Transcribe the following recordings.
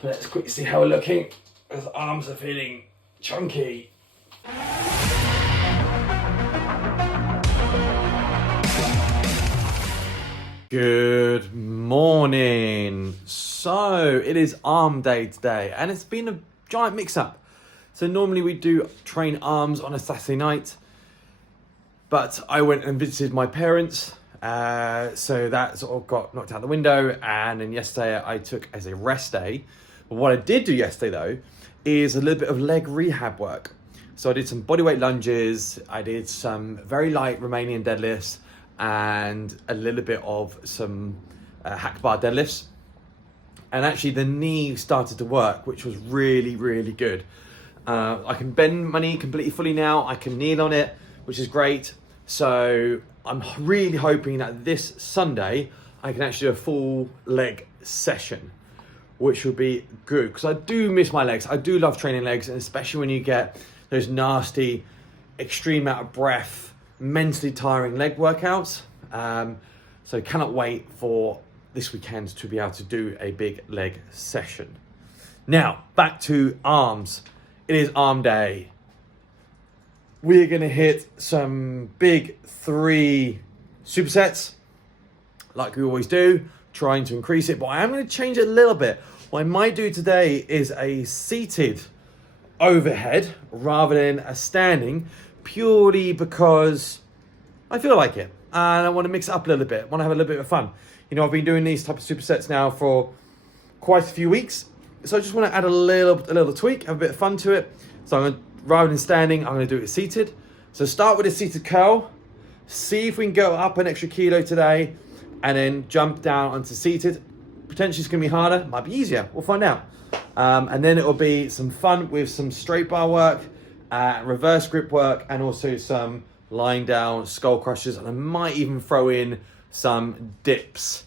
But let's quickly see how we're looking. His arms are feeling chunky. Good morning. So it is arm day today, and it's been a giant mix-up. So normally we do train arms on a Saturday night, but I went and visited my parents, so that sort of got knocked out the window. And then yesterday I took as a rest day. But what I did do yesterday though is a little bit of leg rehab work. So I did some bodyweight lunges, I did some very light Romanian deadlifts, and a little bit of some hack bar deadlifts. And actually the knee started to work, which was really, really good. I can bend my knee completely fully now. I can kneel on it, which is great. So I'm really hoping that this Sunday I can actually do a full leg session, which would be good, because I do miss my legs. I do love training legs, and especially when you get those nasty, extreme out of breath, mentally tiring leg workouts. So cannot wait for this weekend to be able to do a big leg session. Now, back to arms. It is arm day. We're gonna hit some big 3 supersets, like we always do, trying to increase it, but I am gonna change it a little bit. What I might do today is a seated overhead rather than a standing, purely because I feel like it and I want to mix it up a little bit. I want to have a little bit of fun. You know, I've been doing these type of supersets now for quite a few weeks, so I just want to add a little tweak, have a bit of fun to it. So I'm going, rather than standing, I'm going to do it seated. So start with a seated curl, see if we can go up an extra kilo today, and then jump down onto seated. Potentially it's going to be harder, might be easier, we'll find out. And then it will be some fun with some straight bar work, reverse grip work, and also some lying down skull crushers, and I might even throw in some dips,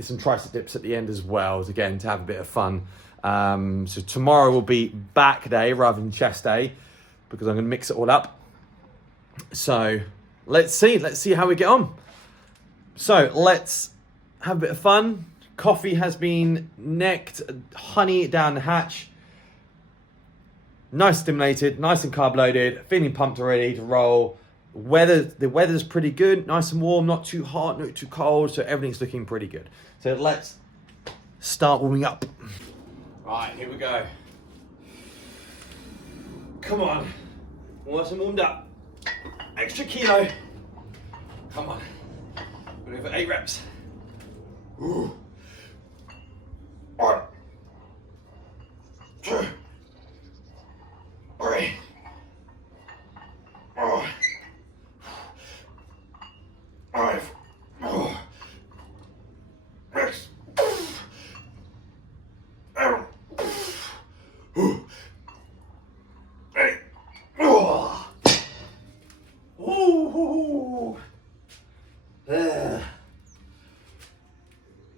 some tricep dips at the end as well, again to have a bit of fun. So tomorrow will be back day rather than chest day, because I'm going to mix it all up. So let's see how we get on. So let's have a bit of fun. Coffee has been necked, honey down the hatch. Nice stimulated, nice and carb loaded, feeling pumped already to roll. The weather's pretty good, nice and warm, not too hot, not too cold, so everything's looking pretty good. So let's start warming up. Right, here we go. Come on, nice and warmed up. Extra kilo. Come on. We're going for 8 reps. Ooh. 1, 2, 3, 4, 5, 6, 7, 8.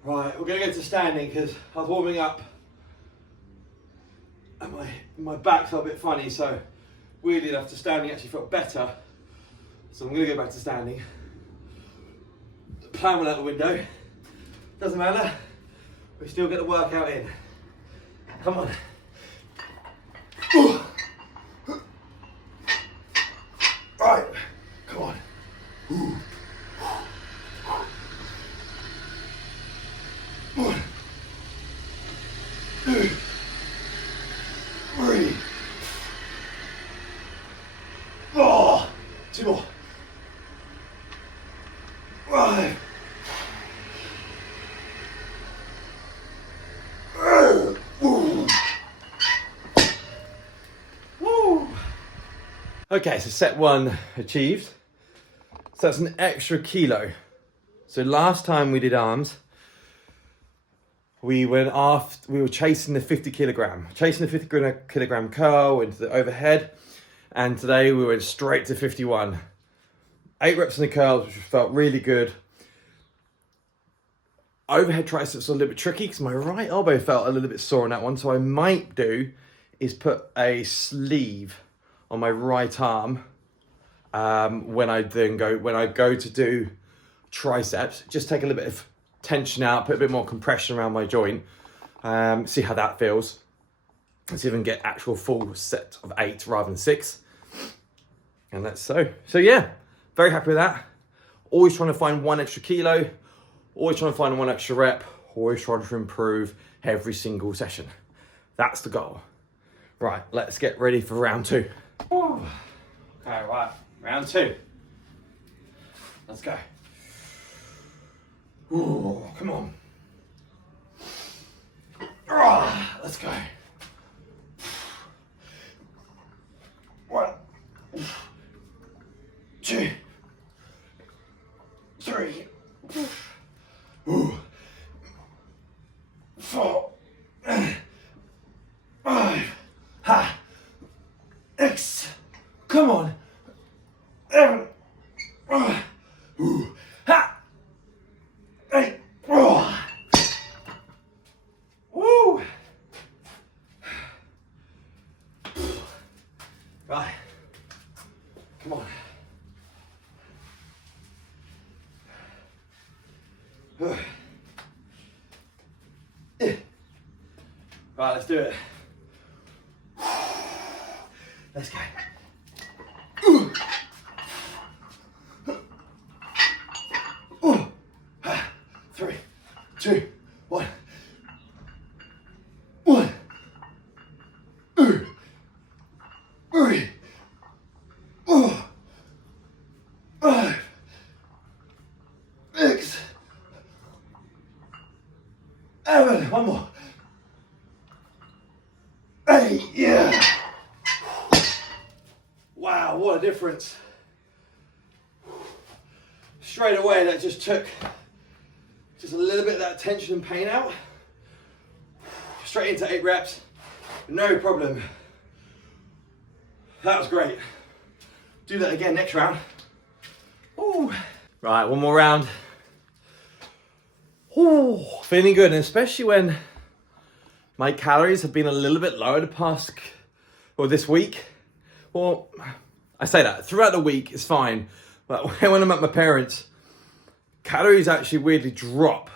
Right, we're going to go to standing because I was warming up and my back felt a bit funny, so weirdly enough to standing actually felt better. So I'm going to go back to standing. The plan went out the window. Doesn't matter. We still get the workout in. Come on. Right, come on. 1, 2, 3, 4, 2 more, 5. Okay, so set 1 achieved. So that's an extra kilo. So last time we did arms, we were chasing the 50 kilogram curl into the overhead, and today we went straight to 51. 8 reps in the curls, which felt really good. Overhead triceps were a little bit tricky because my right elbow felt a little bit sore on that one. So what I might do is put a sleeve on my right arm when I go to do triceps. Just take a little bit of tension out, put a bit more compression around my joint. See how that feels. Let's even get actual full set of 8 rather than 6. And that's so yeah, very happy with that. Always trying to find 1 extra kilo, always trying to find 1 extra rep, always trying to improve every single session. That's the goal. Right, let's get ready for round 2. Ooh. Okay, right, round 2. Let's go. Ooh, come on. Let's go. 1, 2, 3, 4, 5. Ha. 6. Come on. 7. Ha. 8. Woo. Right. Come on. Right, let's do it. Let's go. 3, 2, 1. 1, 2, 3, 4, 5, 6, 7. One more. 8. Yeah. Wow, what a difference. Straight away, that just took just a little bit of that tension and pain out. Straight into 8 reps, no problem. That was great. Do that again next round. Ooh. Right, one more round. Ooh, feeling good, and especially when my calories have been a little bit lower this week. Well, I say that throughout the week it's fine, but when I'm at my parents', calories actually weirdly drop,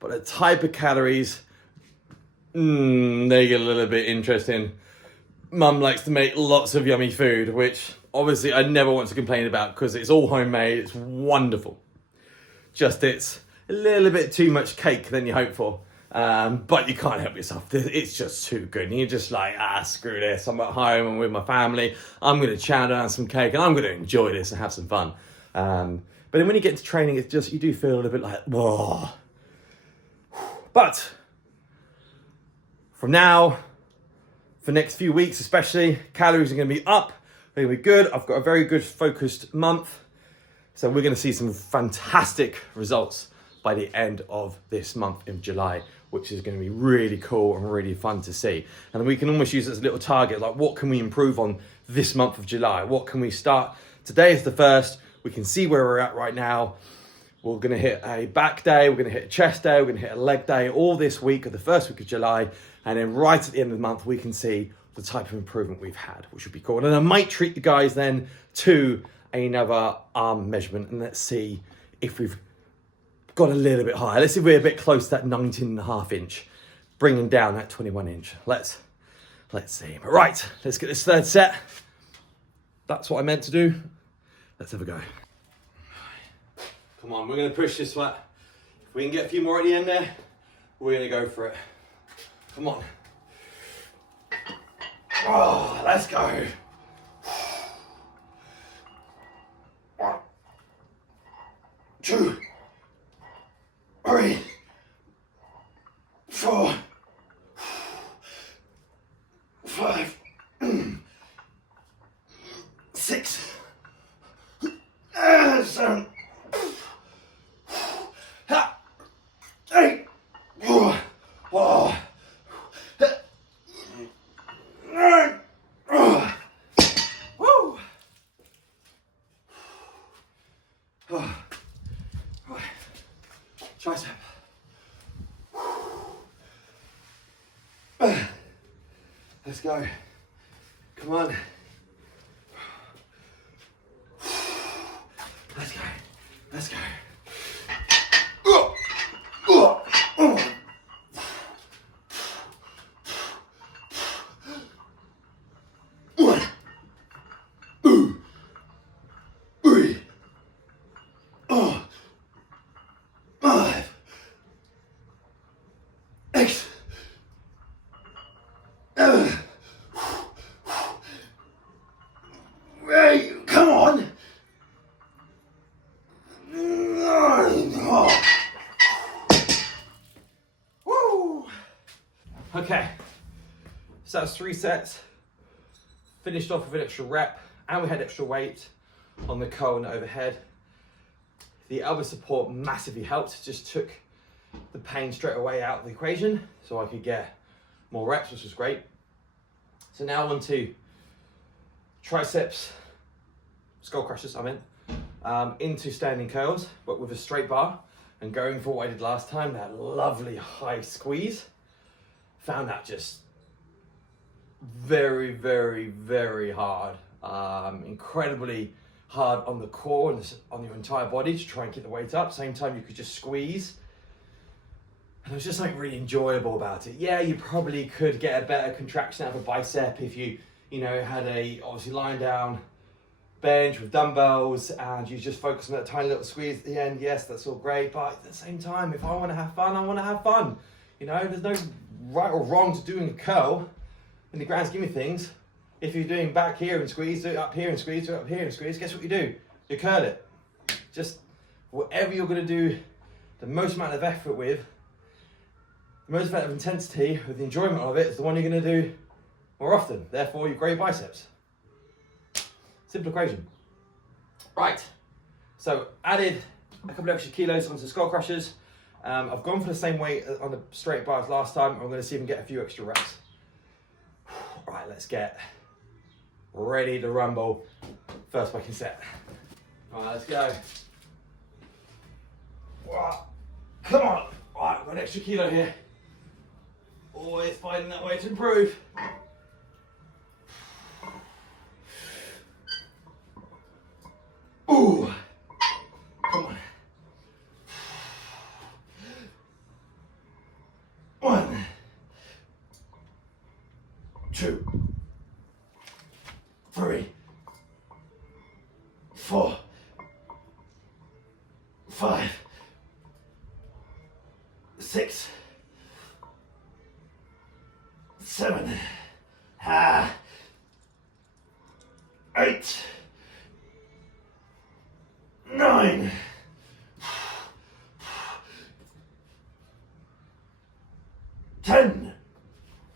but the type of calories, they get a little bit interesting. Mum likes to make lots of yummy food, which obviously I never want to complain about because it's all homemade, it's wonderful. Just it's a little bit too much cake than you hope for. But you can't help yourself. It's just too good. And you're just like, screw this. I'm at home, I'm with my family. I'm going to chow down some cake and I'm going to enjoy this and have some fun. But then when you get to training, it's just, you do feel a little bit like, whoa. But from now, for the next few weeks especially, calories are going to be up. They're going to be good. I've got a very good focused month. So we're going to see some fantastic results by the end of this month in July, which is going to be really cool and really fun to see. And we can almost use it as a little target, like what can we improve on this month of July? What can we start? Today is the 1st. We can see where we're at right now. We're going to hit a back day. We're going to hit a chest day. We're going to hit a leg day all this week of the 1st week of July. And then right at the end of the month, we can see the type of improvement we've had, which would be cool. And I might treat you guys then to another arm measurement and let's see if we've got a little bit higher. Let's see if we're a bit close to that 19.5 inch, bringing down that 21 inch. Let's see. Right, let's get this 3rd set. That's what I meant to do. Let's have a go. Come on, we're going to push this one. If we can get a few more at the end there, we're going to go for it. Come on. Oh, let's go. 1, 2, 3, 4, 5, 6, 7, 8. Oh. 9. Woo. Right. Tricep. Let's go. Come on. Let's go. Let's go. Okay, so that's 3 sets. Finished off with an extra rep, and we had extra weight on the curl and the overhead. The elbow support massively helped, just took the pain straight away out of the equation, so I could get more reps, which was great. So now on to triceps, skull crushers, into standing curls, but with a straight bar, and going for what I did last time, that lovely high squeeze. Found that just very, very, very hard. Incredibly hard on the core and on your entire body to try and keep the weight up. Same time, you could just squeeze. And there was just something really enjoyable about it. Yeah, you probably could get a better contraction out of a bicep if you had a obviously lying down bench with dumbbells and you just focus on that tiny little squeeze at the end. Yes, that's all great, but at the same time, if I want to have fun, I want to have fun. There's no right or wrong to doing a curl in the grand scheme of things. If you're doing back here and squeeze, do it up here and squeeze, do it up here and squeeze, guess what you do? You curl it. Just whatever you're going to do the most amount of effort with, the most amount of intensity, with the enjoyment of it, is the one you're going to do more often. Therefore, you grow your biceps. Simple equation. Right, so added a couple of extra kilos onto the skull crushers. I've gone for the same weight on the straight bar as last time. I'm going to see if I can get a few extra reps. Right, let's get ready to rumble. First working set. All right, let's go. Wow. Come on. All right, I've got an extra kilo here. Always finding that way to improve. Ooh. Come on. 1, 2, 3, 4, 5, 6, 7, 8, 9, 10.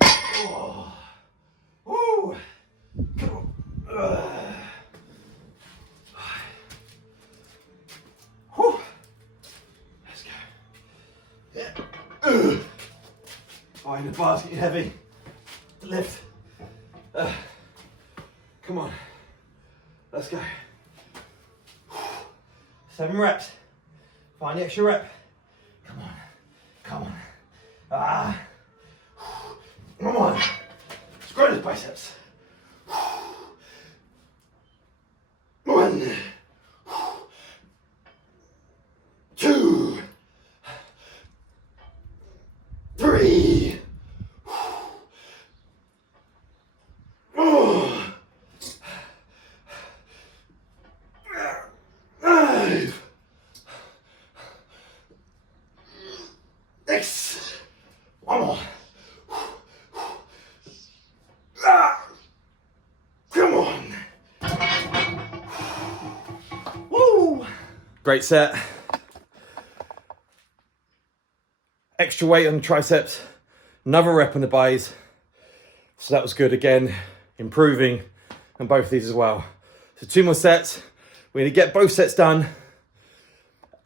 Oh. Ooh. Come on. Whew. Let's go. Yeah. Find the bar's getting heavy. Lift. Come on. Let's go. 7 reps. Find the extra rep. Come on. Come on. Come on. Grow those biceps. 1, 2, 3, 4, 5, 6. One more. Come on. Woo. Great set. Extra weight on the triceps. Another rep on the bis. So that was good again. Improving on both of these as well. So 2 more sets. We're going to get both sets done.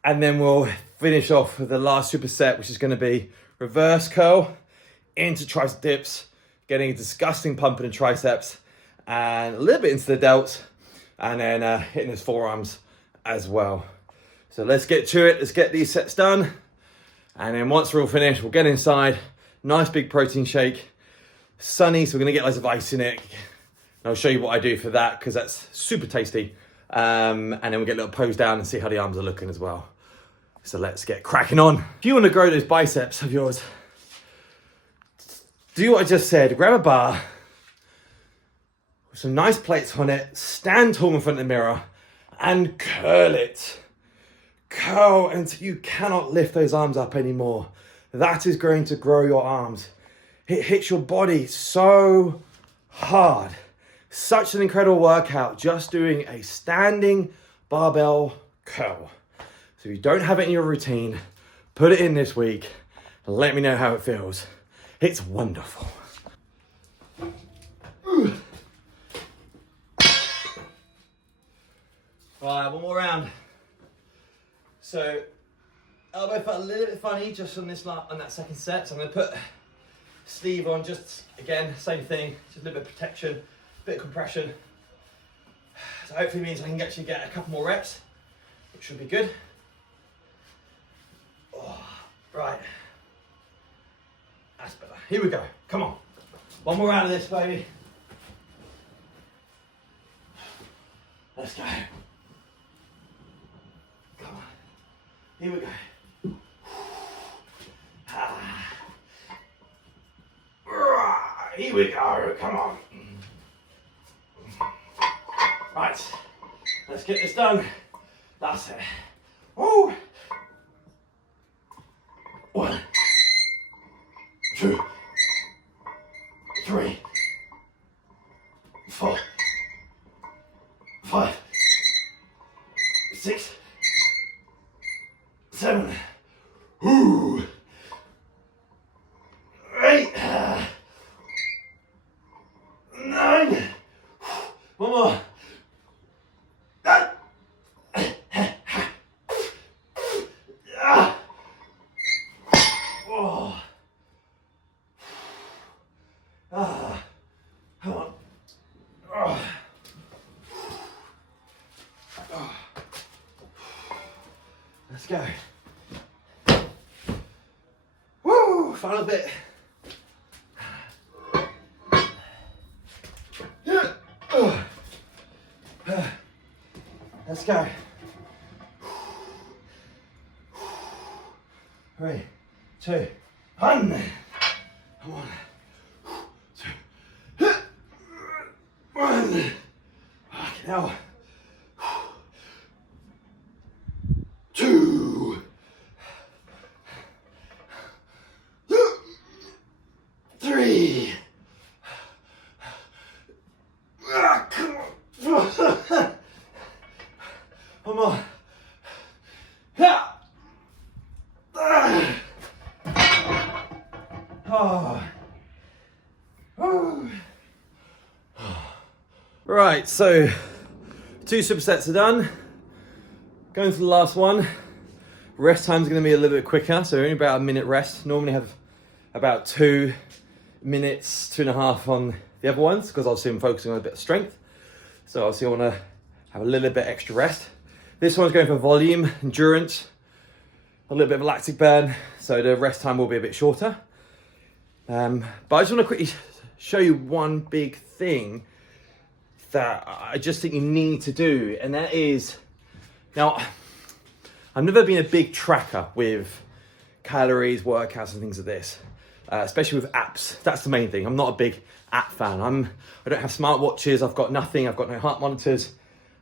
And then we'll finish off with the last superset, which is going to be reverse curl into tricep dips, getting a disgusting pump in the triceps and a little bit into the delts, and then hitting those forearms as well. So let's get to it. Let's get these sets done. And then once we're all finished, we'll get inside. Nice big protein shake. Sunny, so we're gonna get loads of ice in it. And I'll show you what I do for that because that's super tasty. And then we'll get a little pose down and see how the arms are looking as well. So let's get cracking on. If you want to grow those biceps of yours, do what I just said. Grab a bar with some nice plates on it, stand tall in front of the mirror and curl it. Curl until you cannot lift those arms up anymore. That is going to grow your arms. It hits your body so hard. Such an incredible workout just doing a standing barbell curl. So if you don't have it in your routine, put it in this week and let me know how it feels. It's wonderful. Right, one more round. So elbow felt a little bit funny just on that second set. So I'm gonna put sleeve on, just again, same thing, just a little bit of protection, bit of compression. So hopefully means I can actually get a couple more reps, which should be good. Oh, right, that's better. Here we go, come on. One more round of this, baby. Let's go. Come on, here we go. Here we go, come on. Right, let's get this done. That's it. Woo! 1, 2, 3, 4, 5, 6, 7, 8, 9. One more. Come on. Let's go. Woo! Final bit. Let's go. 3, 2, 1. Come on. 2, 1. Okay, now. 2, 3. Come on. One more. Right, so 2 supersets are done. Going to the last one. Rest time's going to be a little bit quicker, so only about a minute rest. Normally have about 2 minutes, 2.5 on the other ones, because obviously I'm focusing on a bit of strength. So obviously I want to have a little bit extra rest. This one's going for volume, endurance, a little bit of a lactic burn, so the rest time will be a bit shorter. But I just want to quickly show you one big thing that I just think you need to do, and that is, now, I've never been a big tracker with calories, workouts and things like this, especially with apps. That's the main thing. I'm not a big app fan. I don't have smartwatches, I've got nothing, I've got no heart monitors,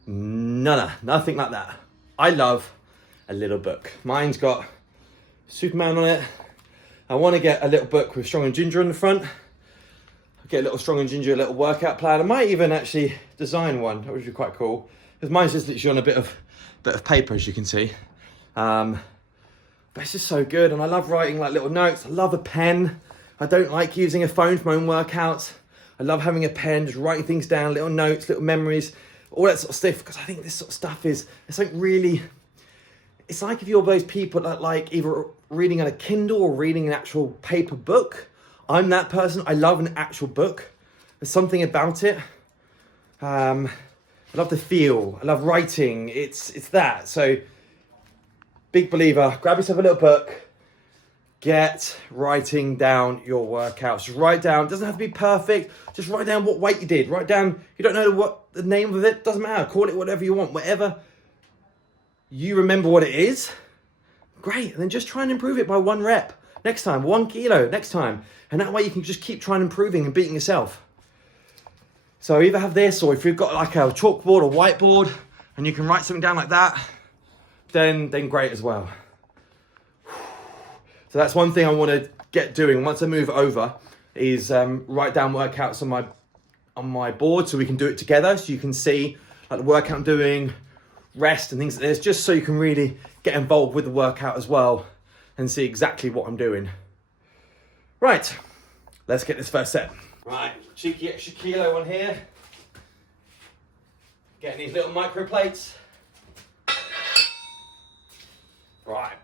nothing like that. I love a little book. Mine's got Superman on it. I want to get a little book with Strong and Ginger on the front. Get a little Strong and Ginger, a little workout plan. I might even actually design one, which would be quite cool. Because mine's just literally on a bit of paper, as you can see. But it's just so good, and I love writing like little notes. I love a pen. I don't like using a phone for my own workouts. I love having a pen, just writing things down, little notes, little memories, all that sort of stuff. Because I think this sort of stuff it's like really, it's like if you're those people that like either reading on a Kindle or reading an actual paper book. I'm that person. I love an actual book. There's something about it. I love the feel. I love writing. It's that. So, big believer. Grab yourself a little book. Get writing down your workouts. Just write down. It doesn't have to be perfect. Just write down what weight you did. Write down. You don't know what the name of it. Doesn't matter. Call it whatever you want. Whatever you remember what it is. Great. And then just try and improve it by 1 rep. Next time, 1 kilo next time. And that way you can just keep trying improving and beating yourself. So either have this, or if you've got like a chalkboard or whiteboard and you can write something down like that, then great as well. So that's one thing I want to get doing once I move over is write down workouts on my board so we can do it together, so you can see like the workout I'm doing, rest and things like this, just so you can really get involved with the workout as well and see exactly what I'm doing. Right, Let's get this first set. Right, cheeky extra kilo on here. Getting these little micro plates. Right.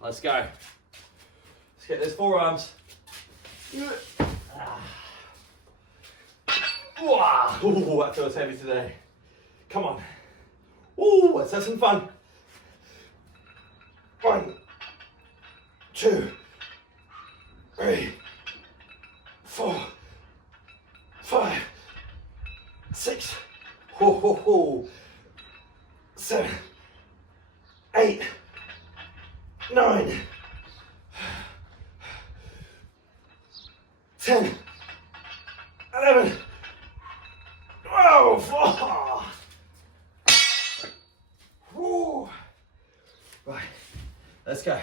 Let's go. Let's get those forearms. Ooh, that feels heavy today. Come on. Ooh, let's have some fun. 1, 2, 3, 4, 5, 6, 7, 8, 9, 10, 11, 12. Woo. Right, let's go.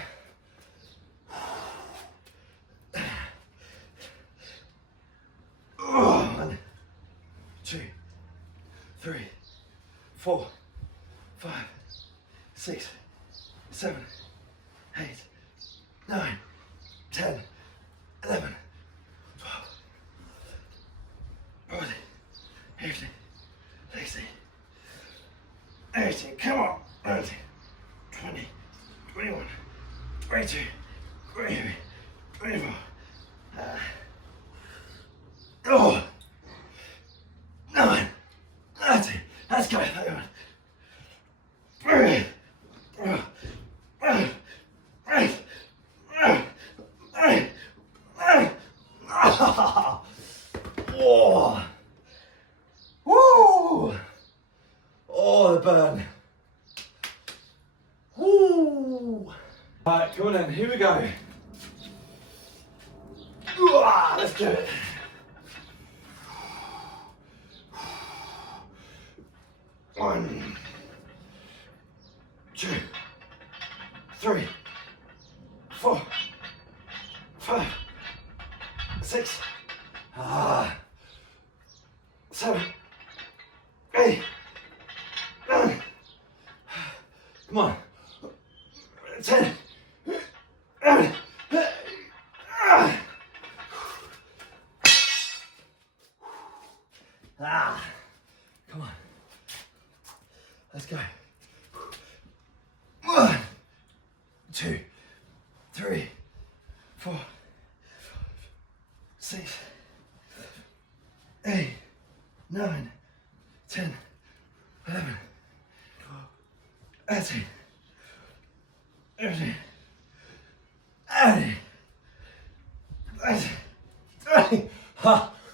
1, 2, 3, 4, 5, 6, 7, 8, 9, 10, 11, 12, 14, 15, 16, 18, come on, 19, 20, 21, 22, 23, 24, 9, 30, let's go, 31. Oh, woo! Oh, the burn. Woo! All right, come on then, here we go. Let's do it. 1, 2, 3, 4, 5, 6, 7, 8, 9. Come on. 10. 11. Come on. Let's go. 1, 2, 3, 4, 6, 8, 9, 10, 11, 12, 13, 14, 20.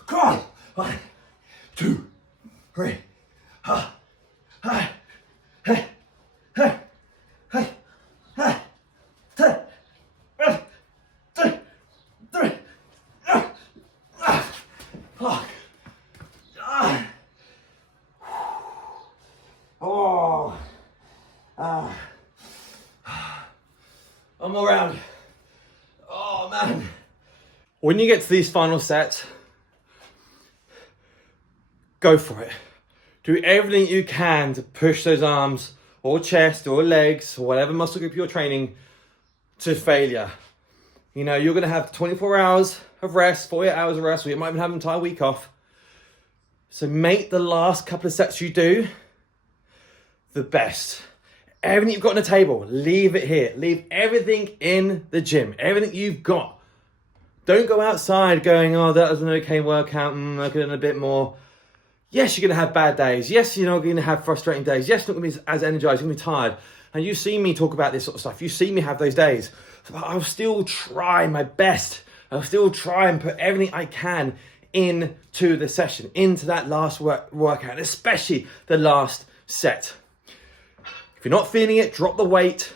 Come on. 1, 2, 3. Hey. One more round. Oh man. When you get to these final sets, go for it. Do everything you can to push those arms or chest or legs or whatever muscle group you're training to failure. You know, you're going to have 24 hours of rest, 48 hours of rest, or you might even have an entire week off. So make the last couple of sets you do the best. Everything you've got on the table, leave it here. Leave everything in the gym, everything you've got. Don't go outside going, oh, that was an okay workout, I could have done a bit more. Yes, you're going to have bad days. Yes, you're not going to have frustrating days. Yes, you're not going to be as energized, you're going to be tired. And you see me talk about this sort of stuff. You see me have those days. But I'll still try my best. I'll still try and put everything I can into the session, into that last workout, especially the last set. If you're not feeling it, drop the weight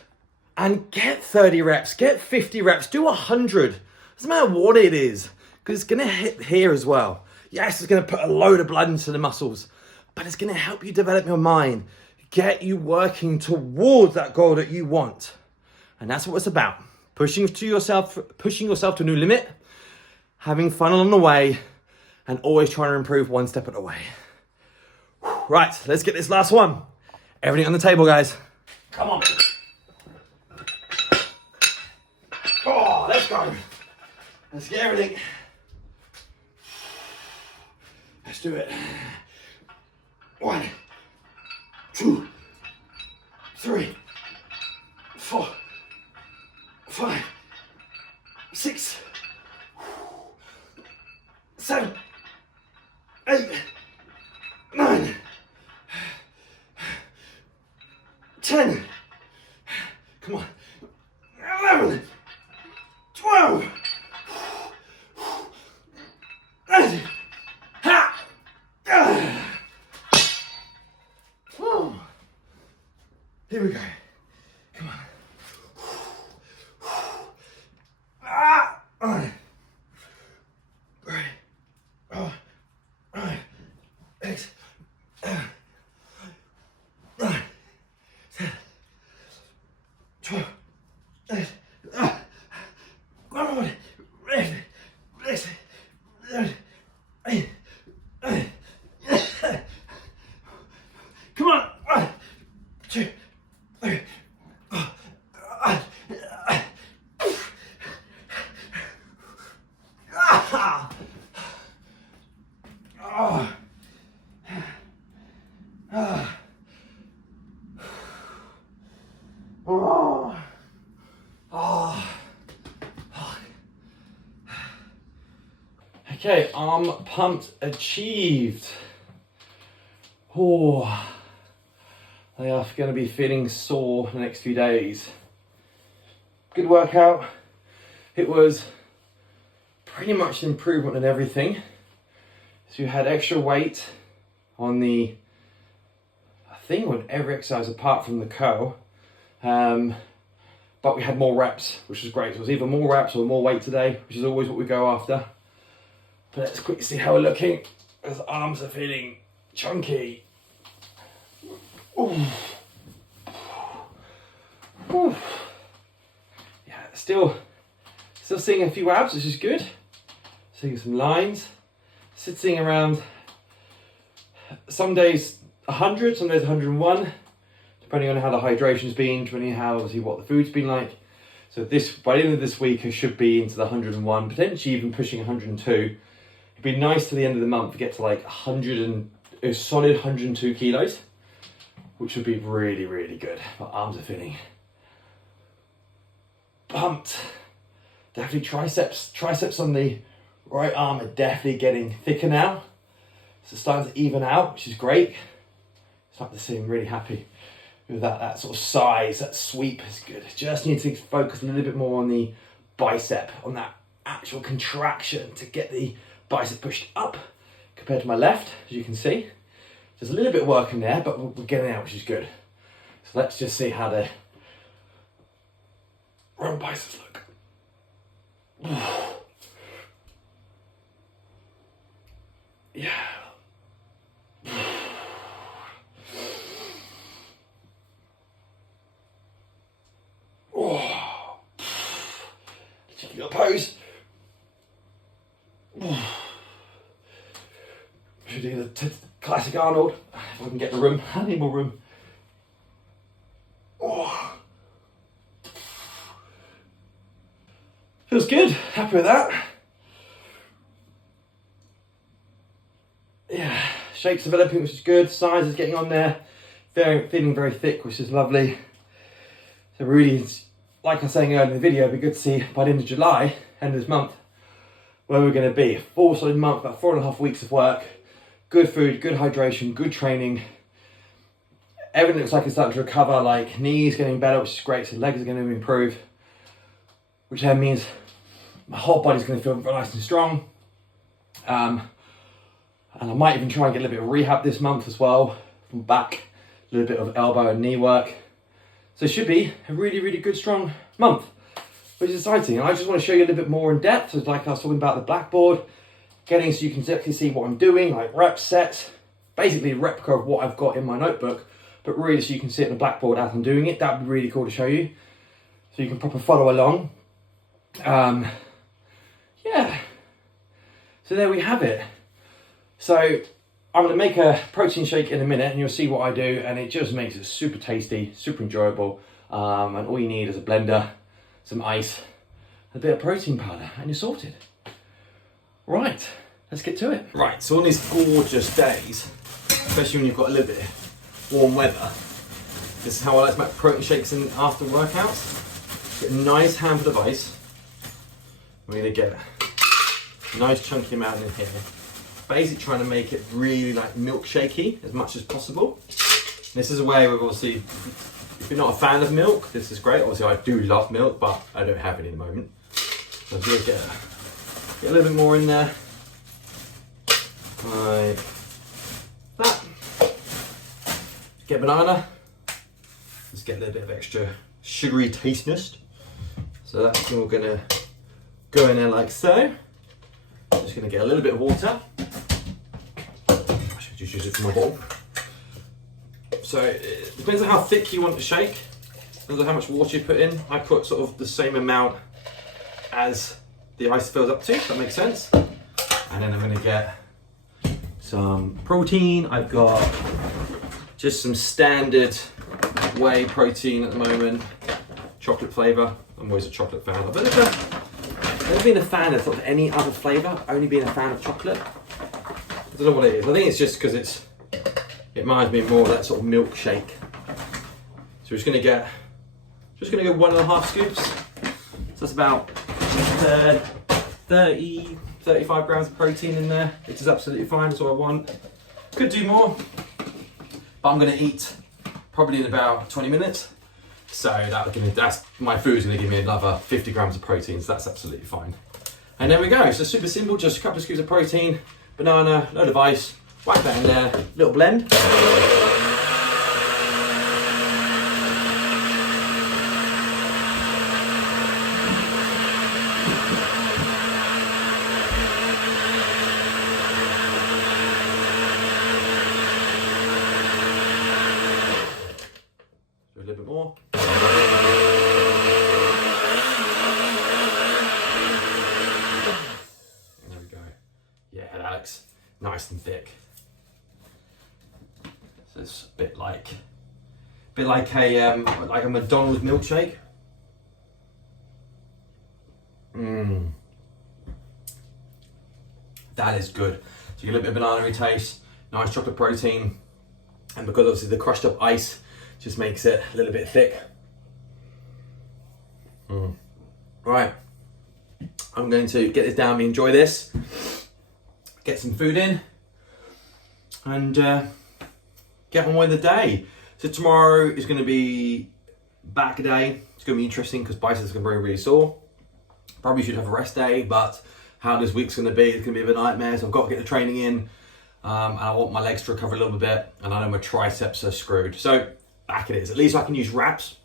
and get 30 reps, get 50 reps, do 100. Doesn't matter what it is, because it's going to hit here as well. Yes, it's going to put a load of blood into the muscles, but it's going to help you develop your mind, get you working towards that goal that you want. And that's what it's about. Pushing yourself to a new limit, having fun along the way, and always trying to improve one step at a way. Right, let's get this last one. Everything on the table, guys. Come on. Oh, let's go. Let's get everything. Let's do it. 1, 2, 3, 4, 5, 6, 7, 8, 9, 10. Come on. 11, 12. 13. Ha! Here we go. Come on. All right. All right. 8. 9. 10. 12. 8. One more. Come on. 1, 2, 3. Okay, arm pumped achieved. Oh, they are going to be feeling sore the next few days. Good workout. It was pretty much an improvement in everything. So you had extra weight on the, I think on every exercise apart from the curl. But we had more reps, which was great. So it was either more reps or more weight today, which is always what we go after. But let's quickly see how we're looking. As arms are feeling chunky. Ooh. Ooh. Yeah, still seeing a few abs, which is good. Seeing some lines. Sitting around some days 100, some days 101, depending on how the hydration's been, depending on how obviously what the food's been like. So this, by the end of this week, I should be into the 101, potentially even pushing 102. It'd be nice to the end of the month to get to like 100 and a solid 102 kilos, which would be really, really good. My arms are feeling pumped. Definitely triceps on the right arm are definitely getting thicker now. So it's starting to even out, which is great. Starting to seem really happy with that sort of size, that sweep is good. Just need to focus a little bit more on the bicep, on that actual contraction to get the bicep pushed up compared to my left, as you can see. There's a little bit of work in there, but we're getting out, which is good. So let's just see how the front biceps look. Yeah. Oh. Check your pose. Should do the classic Arnold. If I can get the room. I need more room. Oh. Feels good. Happy with that. Yeah, shape's developing, which is good. Size is getting on there. Feeling very thick, which is lovely. So really, like I was saying earlier in the video, it'd be good to see by the end of July, end of this month, where we're going to be. 4 solid months, about 4.5 weeks of work. Good food, good hydration, good training. Everything looks like it's starting to recover, like knees getting better, which is great. So legs are going to improve, which then means my whole body's going to feel very nice and strong. And I might even try and get a little bit of rehab this month as well, from back, a little bit of elbow and knee work. So it should be a really, really good, strong month, which is exciting. And I just want to show you a little bit more in depth, so like I was talking about the blackboard, getting so you can exactly see what I'm doing, like reps, sets, basically a replica of what I've got in my notebook, but really so you can see it on the blackboard as I'm doing it. That would be really cool to show you, so you can proper follow along. Yeah, so there we have it. So I'm going to make a protein shake in a minute and you'll see what I do, and it just makes it super tasty, super enjoyable, and all you need is a blender, some ice, a bit of protein powder, and you're sorted. Right, let's get to it. Right, so on these gorgeous days, especially when you've got a little bit of warm weather, this is how I like to make protein shakes in after workouts. Get a nice handful of ice. We're gonna get a nice chunky amount in here. Basically trying to make it really like milkshakey as much as possible. This is a way of obviously, if you're not a fan of milk, this is great. Obviously I do love milk, but I don't have any at the moment. So I'm gonna get a little bit more in there. Like that. Get a banana. Let's get a little bit of extra sugary tasteness. So that's all gonna go in there like so. Just gonna get a little bit of water. I should just use it for my bowl. So it depends on how thick you want the shake. Depends on how much water you put in. I put sort of the same amount as the ice fills up to, if that makes sense. And then I'm gonna get some protein. I've got just some standard whey protein at the moment, chocolate flavour. I'm always a chocolate fan. I've never been a fan of sort of any other flavour, only been a fan of chocolate. I don't know what it is. I think it's just because it reminds me more of that sort of milkshake. So we're just gonna get 1.5 scoops. So that's about 30, 35 grams of protein in there, which is absolutely fine. That's what I want. Could do more, but I'm gonna eat probably in about 20 minutes. So my food's gonna give me another 50 grams of protein, so that's absolutely fine. And there we go. So super simple, just a couple of scoops of protein, banana, load of ice, whack that in there, little blend. A little bit more. There we go. Yeah, that looks nice and thick. So it's a bit like a McDonald's milkshake. That is good. So you get a little bit of banana-y taste, nice chocolate protein, and because obviously the crushed up ice just makes it a little bit thick. Right, I'm going to get this down, enjoy this, get some food in, and get on with the day. So tomorrow is going to be back day. It's going to be interesting because biceps are going to be really sore. Probably should have a rest day, but how this week's going to be, it's going to be a bit of a nightmare. So I've got to get the training in, and I want my legs to recover a little bit, and I know my triceps are screwed. So back it is. At least I can use wraps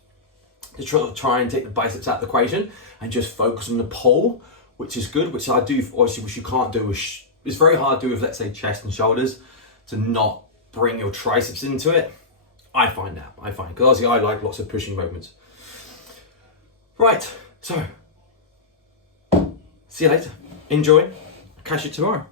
to try and take the biceps out of the equation and just focus on the pull, which is good, which I do, obviously, which you can't do. It's very hard to do with, let's say, chest and shoulders, to not bring your triceps into it. I find, because obviously I like lots of pushing movements. Right, so, see you later. Enjoy. Catch you tomorrow.